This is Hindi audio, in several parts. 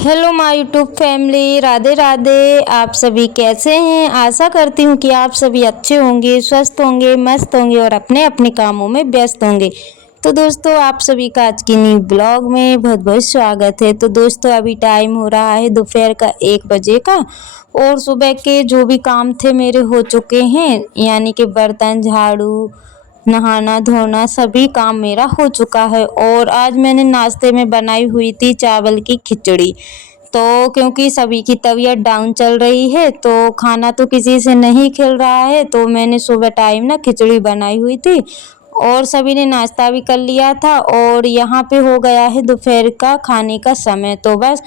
Hello my YouTube family, Radhe Radhe. आप सभी कैसे हैं? आशा करती हूँ कि आप सभी अच्छे होंगे, स्वस्थ होंगे, मस्त होंगे और अपने अपने कामों में व्यस्त होंगे। तो दोस्तों, आप सभी का आज की न्यू ब्लॉग में बहुत बहुत स्वागत है। तो दोस्तों, अभी टाइम हो रहा है दोपहर का 1 बजे का और सुबह के जो भी काम थे मेरे हो चुके हैं, यानी कि बर्तन झाड़ू नहाना धोना सभी काम मेरा हो चुका है। और आज मैंने नाश्ते में बनाई हुई थी चावल की खिचड़ी। तो क्योंकि सभी की तबीयत डाउन चल रही है तो खाना तो किसी से नहीं खिल रहा है, तो मैंने सुबह टाइम ना खिचड़ी बनाई हुई थी और सभी ने नाश्ता भी कर लिया था। और यहाँ पे हो गया है दोपहर का खाने का समय। तो बस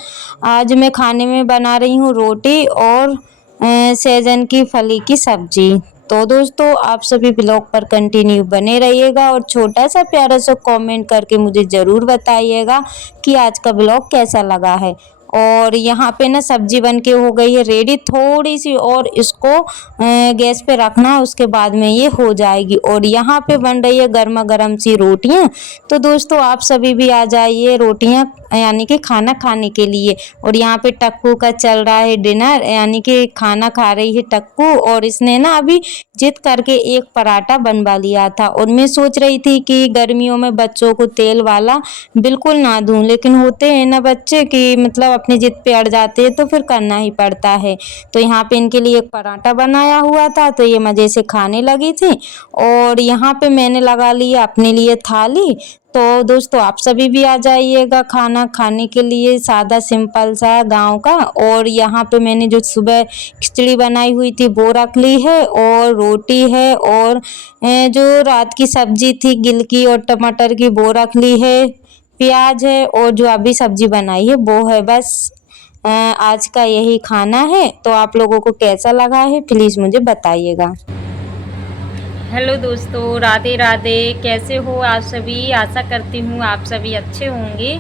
आज मैं खाने में बना रही हूँ रोटी और सहजन की फली की सब्जी। तो दोस्तों, आप सभी ब्लॉग पर कंटिन्यू बने रहिएगा और छोटा सा प्यारा सा कमेंट करके मुझे ज़रूर बताइएगा कि आज का ब्लॉग कैसा लगा है। और यहाँ पे ना सब्जी बन के हो गई है रेडी, थोड़ी सी और इसको गैस पे रखना है, उसके बाद में ये हो जाएगी। और यहाँ पे बन रही है गर्मा गर्म सी रोटियाँ। तो दोस्तों, आप सभी भी आ जाइए रोटियाँ यानी कि खाना खाने के लिए। और यहाँ पे टक्कू का चल रहा है डिनर, यानी कि खाना खा रही है टक्कू। और इसने ना अभी जिद करके एक पराठा बनवा लिया था। और मैं सोच रही थी कि गर्मियों में बच्चों को तेल वाला बिल्कुल ना दूं, लेकिन होते हैं ना बच्चे कि मतलब अपनी जिद पे अड़ जाते हैं तो फिर करना ही पड़ता है। तो यहाँ पे इनके लिए एक पराठा बनाया हुआ था तो ये मज़े से खाने लगी थी। और यहाँ पे मैंने लगा लिया अपने लिए थाली। तो दोस्तों, आप सभी भी आ जाइएगा खाना खाने के लिए, सादा सिंपल सा गांव का। और यहाँ पे मैंने जो सुबह खिचड़ी बनाई हुई थी वो रख ली है और रोटी है और जो रात की सब्जी थी गिलकी और टमाटर की वो रख ली है, प्याज है और जो अभी सब्जी बनाई है वो है। बस आज का यही खाना है। तो आप लोगों को कैसा लगा है प्लीज़ मुझे बताइएगा। हेलो दोस्तों, राधे राधे। कैसे हो आप सभी? आशा करती हूँ आप सभी अच्छे होंगे।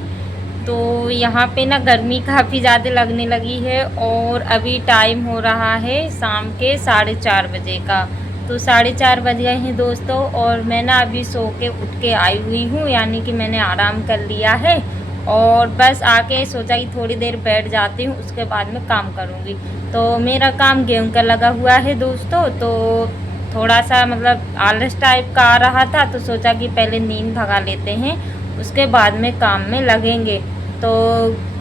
तो यहाँ पे ना गर्मी काफ़ी ज़्यादा लगने लगी है और अभी टाइम हो रहा है शाम के 4:30 बजे का। तो 4:30 बज गए हैं दोस्तों और मैं ना अभी सो के उठ के आई हुई हूँ, यानी कि मैंने आराम कर लिया है। और बस आके सोचा कि थोड़ी देर बैठ जाती हूँ, उसके बाद में काम करूँगी। तो मेरा काम गेहूँ का लगा हुआ है दोस्तों। तो थोड़ा सा मतलब आलस टाइप का आ रहा था तो सोचा कि पहले नींद भगा लेते हैं, उसके बाद में काम में लगेंगे। तो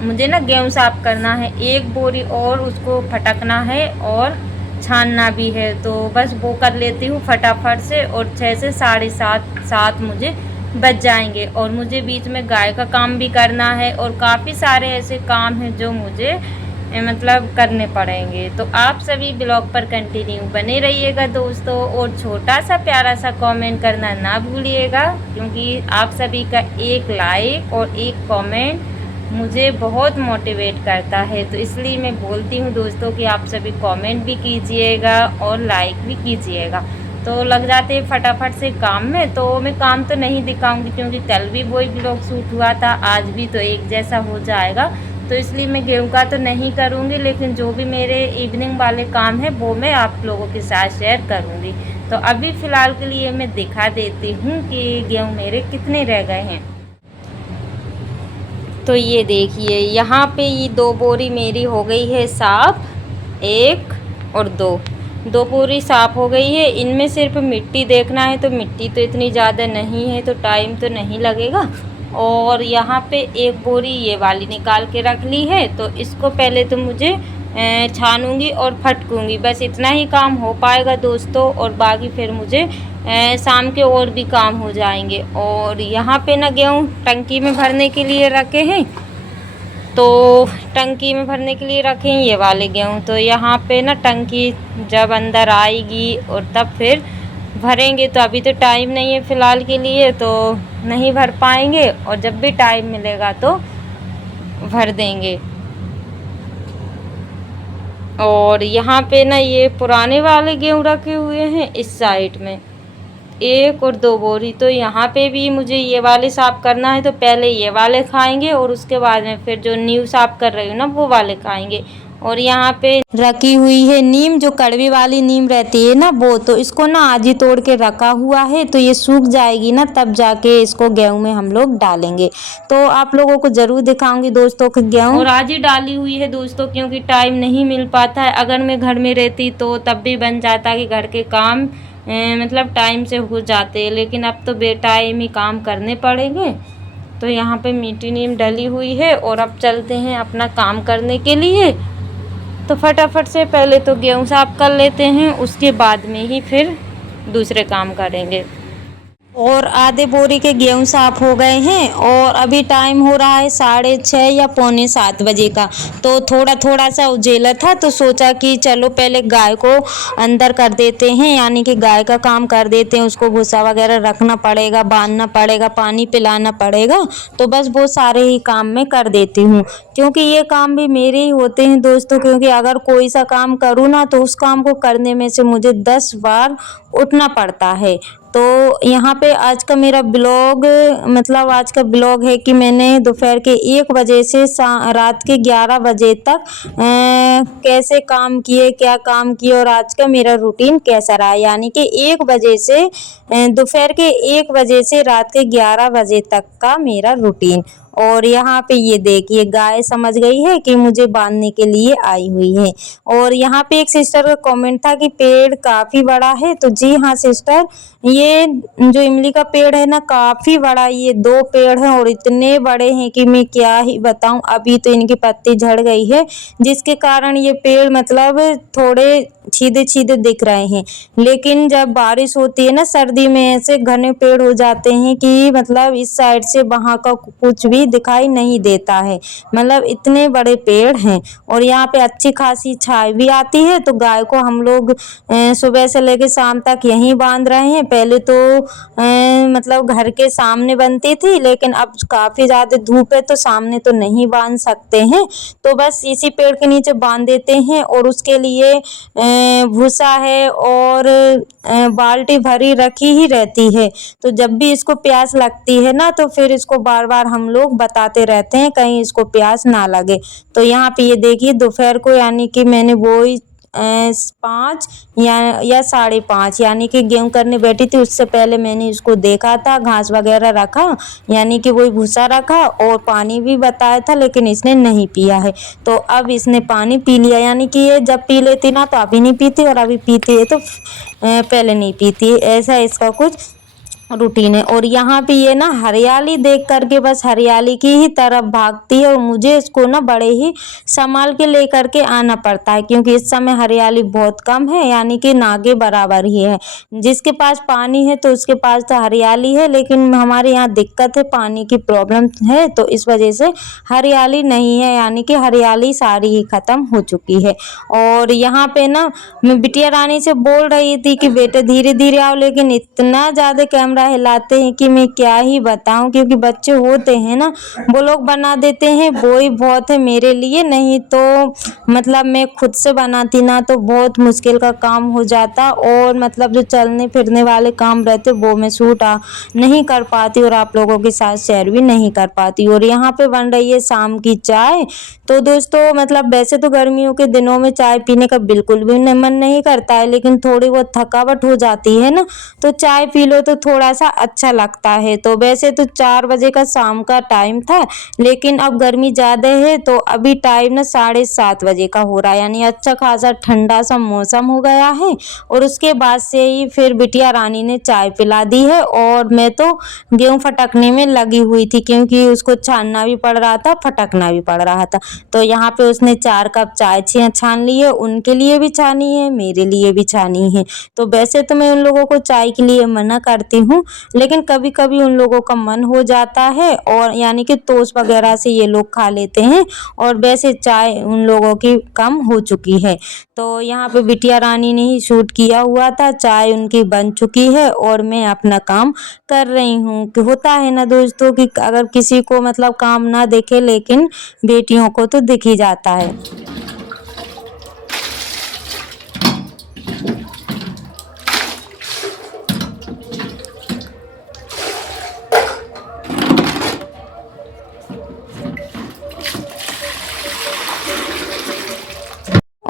मुझे ना गेहूँ साफ़ करना है 1 बोरी और उसको फटकना है और छानना भी है। तो बस वो कर लेती हूँ फटाफट से और 6 से 7:30 मुझे बच जाएंगे। और मुझे बीच में गाय का काम भी करना है और काफ़ी सारे ऐसे काम हैं जो मुझे मतलब करने पड़ेंगे। तो आप सभी ब्लॉग पर कंटिन्यू बने रहिएगा दोस्तों और छोटा सा प्यारा सा कमेंट करना ना भूलिएगा, क्योंकि आप सभी का एक लाइक और एक कमेंट मुझे बहुत मोटिवेट करता है। तो इसलिए मैं बोलती हूँ दोस्तों कि आप सभी कमेंट भी कीजिएगा और लाइक भी कीजिएगा। तो लग जाते हैं फटाफट से काम में। तो मैं काम तो नहीं दिखाऊंगी क्योंकि कल भी वही ब्लॉग शूट हुआ था, आज भी तो एक जैसा हो जाएगा। तो इसलिए मैं गेहूँ का तो नहीं करूँगी, लेकिन जो भी मेरे इवनिंग वाले काम है वो मैं आप लोगों के साथ शेयर करूँगी। तो अभी फ़िलहाल के लिए मैं दिखा देती हूँ कि गेहूँ मेरे कितने रह गए हैं। तो ये देखिए, यहाँ पे ये 2 बोरी मेरी हो गई है साफ़, 1 और 2 बोरी साफ़ हो गई है। इनमें सिर्फ मिट्टी देखना है, तो मिट्टी तो इतनी ज़्यादा नहीं है तो टाइम तो नहीं लगेगा। और यहाँ पे 1 बोरी ये वाली निकाल के रख ली है, तो इसको पहले तो मुझे छानूंगी और फटकूंगी। बस इतना ही काम हो पाएगा दोस्तों और बाकी फिर मुझे शाम के और भी काम हो जाएंगे। और यहाँ पे ना गेहूँ टंकी में भरने के लिए रखे हैं, तो टंकी में भरने के लिए रखे हैं ये वाले गेहूँ। तो यहाँ पे ना टंकी जब अंदर आएगी और तब फिर भरेंगे। तो अभी तो टाइम नहीं है फ़िलहाल के लिए, तो नहीं भर पाएंगे और जब भी टाइम मिलेगा तो भर देंगे। और यहाँ पे ना ये पुराने वाले गेहूँ रखे हुए हैं इस साइड में, 1 और 2 बोरी। तो यहाँ पे भी मुझे ये वाले साफ़ करना है, तो पहले ये वाले खाएंगे और उसके बाद में फिर जो न्यू साफ़ कर रही हूँ ना वो वाले खाएंगे। और यहाँ पे रखी हुई है नीम, जो कड़वी वाली नीम रहती है ना वो, तो इसको ना आज ही तोड़ के रखा हुआ है, तो ये सूख जाएगी ना तब जाके इसको गेहूं में हम लोग डालेंगे। तो आप लोगों को ज़रूर दिखाऊंगी दोस्तों कि गेहूं, और आज ही डाली हुई है दोस्तों, क्योंकि टाइम नहीं मिल पाता है। अगर मैं घर में रहती तो तब भी बन जाता कि घर के काम मतलब टाइम से हो जाते, लेकिन अब तो बेटाइम ही काम करने पड़ेंगे। तो यहाँ पे मीठी नीम डली हुई है और अब चलते हैं अपना काम करने के लिए। तो फटाफट से पहले तो गेहूँ साफ कर लेते हैं, उसके बाद में ही फिर दूसरे काम करेंगे। और आधे बोरी के गेहूं साफ हो गए हैं और अभी टाइम हो रहा है 6:30 या 6:45 बजे का। तो थोड़ा थोड़ा सा उजेला था, तो सोचा कि चलो पहले गाय को अंदर कर देते हैं, यानी कि गाय का काम कर देते हैं। उसको भूसा वगैरह रखना पड़ेगा, बांधना पड़ेगा, पानी पिलाना पड़ेगा, तो बस वो सारे ही काम मैं कर देती हूँ, क्योंकि ये काम भी मेरे ही होते हैं दोस्तों। क्योंकि अगर कोई सा काम करूँ ना तो उस काम को करने में से मुझे 10 बार उठना पड़ता है। तो यहाँ पे आज का मेरा ब्लॉग, मतलब आज का ब्लॉग है कि मैंने दोपहर के 1 बजे से रात के 11 बजे तक कैसे काम किए, क्या काम किए और आज का मेरा रूटीन कैसा रहा। यानी कि 1 बजे से दोपहर के 1 बजे से रात के 11 बजे तक का मेरा रूटीन। और यहाँ पे ये देखिए गाय समझ गई है कि मुझे बांधने के लिए आई हुई है। और यहाँ पे एक सिस्टर का कमेंट था कि पेड़ काफ़ी बड़ा है, तो जी हाँ सिस्टर, ये जो इमली का पेड़ है ना काफ़ी बड़ा, ये 2 पेड़ हैं और इतने बड़े हैं कि मैं क्या ही बताऊं। अभी तो इनकी पत्ती झड़ गई है, जिसके कारण ये पेड़ मतलब थोड़े सीधे सीधे दिख रहे हैं, लेकिन जब बारिश होती है ना सर्दी में, ऐसे घने पेड़ हो जाते हैं कि मतलब इस साइड से वहाँ का कुछ भी दिखाई नहीं देता है। मतलब इतने बड़े पेड़ हैं और यहाँ पे अच्छी खासी छाई भी आती है। तो गाय को हम लोग सुबह से लेकर शाम तक यहीं बांध रहे हैं। पहले तो मतलब घर के सामने बनती थी, लेकिन अब काफ़ी ज़्यादा धूप है तो सामने तो नहीं बांध सकते हैं, तो बस इसी पेड़ के नीचे बांध देते हैं। और उसके लिए भूसा है और बाल्टी भरी रखी ही रहती है। तो जब भी इसको प्यास लगती है ना तो फिर इसको बार बार हम लोग बताते रहते हैं कहीं इसको प्यास ना लगे। तो यहाँ पे ये देखिए दोपहर को, यानी कि मैंने वो 5 या 5:30 यानी कि गेहूं करने बैठी थी, उससे पहले मैंने इसको देखा था, घास वगैरह रखा, यानी कि वही भूसा रखा और पानी भी बताया था, लेकिन इसने नहीं पिया है। तो अब इसने पानी पी लिया, यानी कि ये जब पी लेती ना तो अभी नहीं पीती और अभी पीती है तो पहले नहीं पीती। ऐसा इसका कुछ रूटीन है। और यहाँ पे ये ना हरियाली देख करके बस हरियाली की ही तरफ भागती है और मुझे इसको ना बड़े ही संभाल के लेकर के आना पड़ता है, क्योंकि इस समय हरियाली बहुत कम है, यानी कि ना के बराबर ही है। जिसके पास पानी है तो उसके पास तो हरियाली है, लेकिन हमारे यहाँ दिक्कत है, पानी की प्रॉब्लम है, तो इस वजह से हरियाली नहीं है, यानी कि हरियाली सारी ही ख़त्म हो चुकी है। और यहाँ पे ना मैं बिटिया रानी से बोल रही थी कि बेटे धीरे धीरे आओ, लेकिन इतना ज़्यादा कैमरा हिलाते हैं कि मैं क्या ही बताऊं। क्योंकि बच्चे होते हैं ना, वो लोग बना देते हैं, वो ही बहुत है मेरे लिए। नहीं तो मतलब मैं खुद से बनाती ना तो बहुत मुश्किल का काम हो जाता, और मतलब जो चलने फिरने वाले काम रहते वो मैं शूट नहीं कर पाती और आप लोगों के साथ शेयर भी नहीं कर पाती। और यहाँ पे बन रही है शाम की चाय। तो दोस्तों मतलब वैसे तो गर्मियों के दिनों में चाय पीने का बिल्कुल भी मन नहीं करता है, लेकिन थोड़ी बहुत थकावट हो जाती है ना, तो चाय पी लो तो थोड़ा सा अच्छा लगता है। तो वैसे तो 4 बजे का शाम का टाइम था, लेकिन अब गर्मी ज़्यादा है तो अभी टाइम ना 7:30 बजे का हो रहा है, यानी अच्छा खासा ठंडा सा मौसम हो गया है। और उसके बाद से ही फिर बिटिया रानी ने चाय पिला दी है और मैं तो गेहूँ फटकने में लगी हुई थी, क्योंकि उसको छानना भी पड़ रहा था, फटकना भी पड़ रहा था। तो यहाँ पे उसने 4 कप चाय छान ली है, उनके लिए भी छानी है, मेरे लिए भी छानी है। तो वैसे तो मैं उन लोगों को चाय के लिए मना करती हूँ, लेकिन कभी कभी उन लोगों का मन हो जाता है, और यानी कि टोस्ट वगैरह से ये लोग खा लेते हैं, और वैसे चाय उन लोगों की कम हो चुकी है। तो यहाँ पे बिटिया रानी ने ही शूट किया हुआ था, चाय उनकी बन चुकी है और मैं अपना काम कर रही हूँ। कि होता है ना दोस्तों कि अगर किसी को मतलब काम ना देखे, लेकिन बेटियों को तो दिख ही जाता है।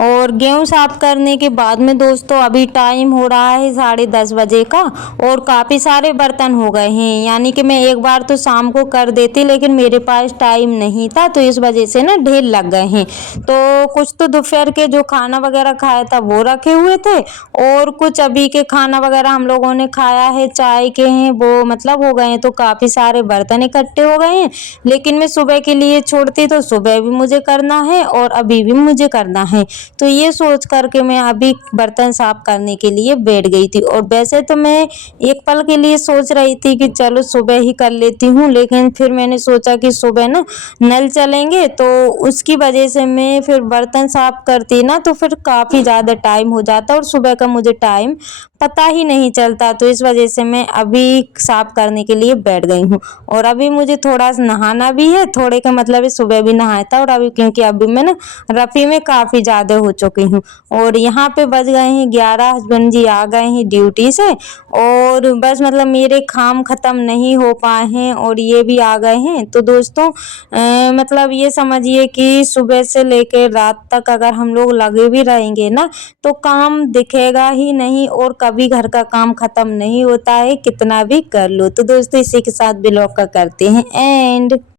और गेहूँ साफ करने के बाद में दोस्तों अभी टाइम हो रहा है 10:30 बजे का और काफ़ी सारे बर्तन हो गए हैं। यानी कि मैं एक बार तो शाम को कर देती लेकिन मेरे पास टाइम नहीं था तो इस वजह से ना ढेर लग गए हैं। तो कुछ तो दोपहर के जो खाना वगैरह खाया था वो रखे हुए थे और कुछ अभी के खाना वगैरह हम लोगों ने खाया है, चाय के हैं वो मतलब हो गए हैं, तो काफ़ी सारे बर्तन इकट्ठे हो गए हैं। लेकिन मैं सुबह के लिए छोड़ती तो सुबह भी मुझे करना है और अभी भी मुझे करना है। तो ये सोच करके मैं अभी बर्तन साफ करने के लिए बैठ गई थी। और वैसे तो मैं एक पल के लिए सोच रही थी कि चलो सुबह ही कर लेती हूँ, लेकिन फिर मैंने सोचा कि सुबह ना नल चलेंगे तो उसकी वजह से मैं फिर बर्तन साफ करती ना तो फिर काफ़ी ज़्यादा टाइम हो जाता और सुबह का मुझे टाइम पता ही नहीं चलता। तो इस वजह से मैं अभी साफ करने के लिए बैठ गई हूँ। और अभी मुझे थोड़ा नहाना भी है, थोड़े का मतलब है सुबह भी नहाया था और अभी क्योंकि अभी मैं ना रफ़ी में काफ़ी ज़्यादा हो चुकी हूँ। और यहाँ पे बज गए हैं 11, हस्बैंड जी आ गए हैं ड्यूटी से और बस मतलब मेरे काम ख़त्म नहीं हो पाए हैं और ये भी आ गए हैं। तो दोस्तों मतलब ये समझिए कि सुबह से लेकर रात तक अगर हम लोग लगे भी रहेंगे ना तो काम दिखेगा ही नहीं और कभी घर का काम ख़त्म नहीं होता है कितना भी कर लो। तो दोस्तों इसी के साथ ब्लॉग का करते हैं एंड।